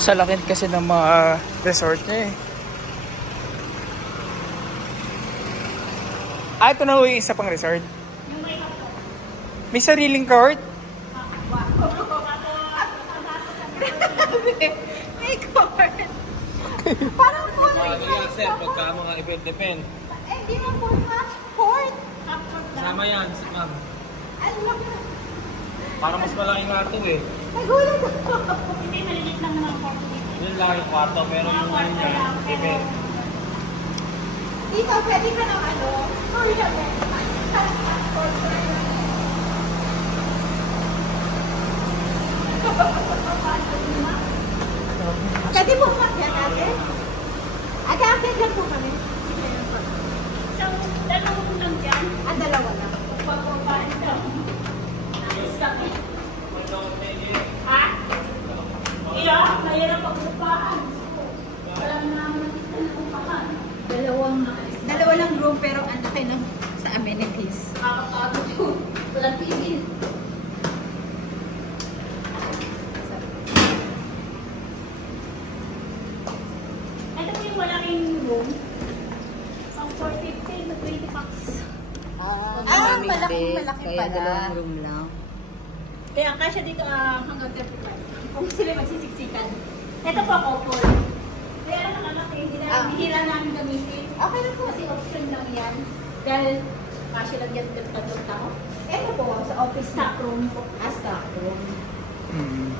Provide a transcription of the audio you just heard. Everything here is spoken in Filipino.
Sa laki kasi ng mga resort niya eh. Ah, ito na yung isa pang resort. May sariling court? May court. Parang full match. Sir, pagka mga event-event. Eh, di mo full match court. Sama yan, ma'am. Alam mo. Para mas malaki nga ito eh. Nagulat ako. Hindi, malilit lang naman ang kwarto dito. Yun lang yung kwarto, pero yung ano niya, event. Dito, pwede ka ng ano? Korean men. Pwede po umakyat natin? Ate-akyat lang po kami. Isang dalawang lang dyan. Ah, dalawa lang. Pagpapaan daw. Nice kami. Ha? Iyo, mahirap pagpapaan. Walang naman pagpapaan. Dalawa lang room pero ang laki ng sa amenities. Nakakapagod yun. Walang TV. Ito po yung malaking room. Ang 450 na 20 bucks. Malaki Kaya pala. dalawang room lang. Kaya ang kasya dito hanggang 35. Kung sila magsisiksikan. Ito po couple. Kaya lang nakalaki. Hihira namin gamitin. Okay lang po. Kasi option lang yan. Dahil kasya lang yan tatlong tao. Ito po, sa office Stock room po. stock room. Hmm.